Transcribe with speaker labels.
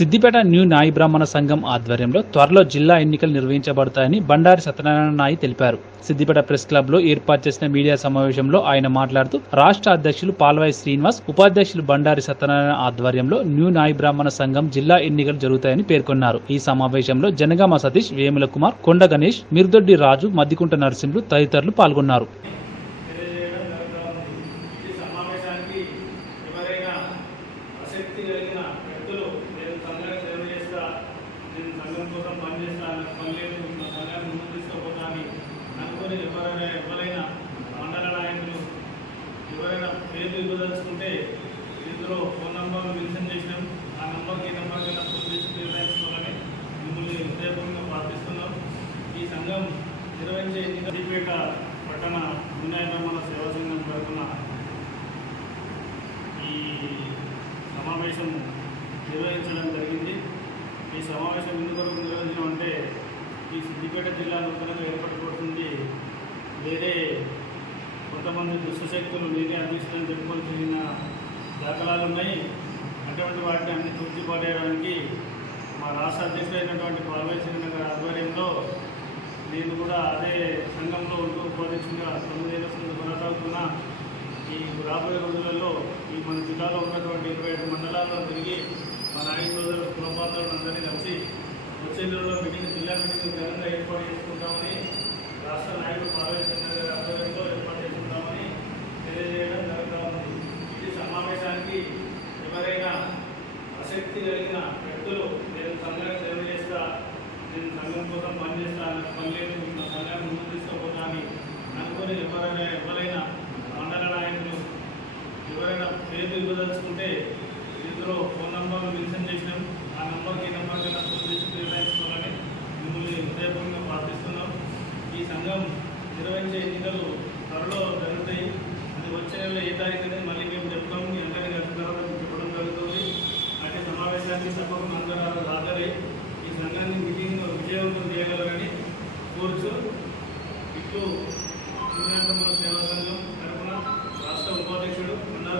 Speaker 1: Siddipet new నాయి బ్రాహ్మణ సంఘం ఆధ్వర్యంలో త్వరలో జిల్లా ఎన్నికలు నిర్వహించబడతాయని బండారి సత్యనారాయణ నాయి తెలిపారు. సిద్దిపేట ప్రెస్ క్లబ్లో ఏర్పాటు చేసిన మీడియా సమావేశంలో ఆయన మాట్లాడుతూ రాష్ట్ర అధ్యక్షులు పాల్వాయి శ్రీనివాస్ ఉపాధ్యక్షులు బండారి సత్యనారాయణ ఆధ్వర్యంలో న్యూ నాయి బ్రాహ్మణ సంఘం జిల్లా ఎన్నికలు జరుగుతాయని పేర్కొన్నారు. ఈ సమావేశంలో జనగామ సతీష్ వేముల కుమార్ కొండ గణేష్ మిర్దొడ్డి రాజు మద్దికుంట నరసింహులు తదితరులు పాల్గొన్నారు
Speaker 2: తెలియజేయడం జరుగుతూ ఉంది ఈ సమావేశానికి ఎవరైనా ఆసక్తి కలిగిన వ్యక్తులు నేను సంఘానికి సేవ చేస్తా నేను సంఘం కోసం పనిచేస్తా నాకు పని లేదు నా సంఘాన్ని ముందు తీసుకుపోతా అని అనుకుని ఎవరైనా ఎవరైనా మండల నాయకులు ఎవరైనా పేరు ఇవ్వదలుచుకుంటే ఇందులో ఫోన్ నంబర్ మెన్షన్ చేసినాం. ఆ నంబర్కి ఈ నంబర్ కింద ఫోన్ చేసి నిర్ణయించుకోవాలని మిమ్మల్ని హృదయపూర్వకంగా ప్రార్థిస్తున్నాం. ఈ సంఘం నిర్వహించే సిద్దిపేట పట్టణ వినాయ సేవా సంఘం తరఫున ఈ సమావేశం నిర్వహించడం జరిగింది. ఈ సమావేశం ఎందుకు నిర్వహించడం అంటే ఈ సిద్దిపేట జిల్లా నూతనంగా ఏర్పడిపోతుంది వేరే కొంతమంది దుష్టశక్తులు నేనే అందిస్తుందని చెప్పుకొని తిరిగిన దాఖలాలు ఉన్నాయి. అటువంటి వాటిని అన్ని తూర్చిపడేయడానికి మా రాష్ట్ర అధ్యక్షుడైనటువంటి పార్వేశ్వర గారి ఆధ్వర్యంలో నేను కూడా అదే సంఘంలో ఉంటూ ఉపాధ్యక్షుడిగా తొమ్మిదేళ్ళ సంది కొనసాగుతున్నా ఈ రాబోయే రోజులలో ఈ మన జిల్లాలో ఉన్నటువంటి ఇరవై ఐదు మండలాల్లో తిరిగి మా నాయక సోదరులు కులపాత్రులను అందరినీ కలిసి వచ్చే నెలలో మీటింగ్ జిల్లా మీటింగ్ ఘనంగా ఏర్పాటు చేసుకుంటామని రాష్ట్ర నాయకుడు చంద్ర గారి ఆధ్వర్యంలో ఏర్పాటు చేసుకుంటామని తెలియజేయడం జరుగుతూ ఉంది. ఈ సమావేశానికి ఎవరైనా ఆసక్తి కలిగిన వ్యక్తులు నేను సంఘం సేవ చేస్తా నేను సంఘం కోసం పనిచేస్తా పని లేదు నా సంఘాన్ని ముందు తీసుకుపోతా అని అనుకుని ఎవరైనా ఎవరైనా మండల నాయకులు ఎవరైనా పేరు ఇవ్వదలుచుకుంటే ఇందులో ఫోన్ నంబర్ మెన్షన్ చేసినాం. ఆ నంబర్కి ఏ నంబర్ కన్నా ఫోన్ చేసి నిర్ణయించుకోవాలని మిమ్మల్ని హృదయపూర్వకంగా ప్రార్థిస్తున్నాం. ఈ సంఘం నిర్వహించే ఎన్నికలు త్వరలో జరుగుతాయి. అది వచ్చే నెల ఏ తారీఖు అనేది మళ్ళీ మేము చెప్తాం. ఎంతైనా కలిసిన తర్వాత చెప్పడం జరుగుతుంది. అంటే సమావేశానికి తప్పకుండా అందరూ హాజరై. ఈ సంఘాన్ని మీటింగ్ విజయవంతం చేయగలరని కోరుచు. ఇట్లు సేవా సంఘం తరఫున రాష్ట్ర ఉపాధ్యక్షుడు మండల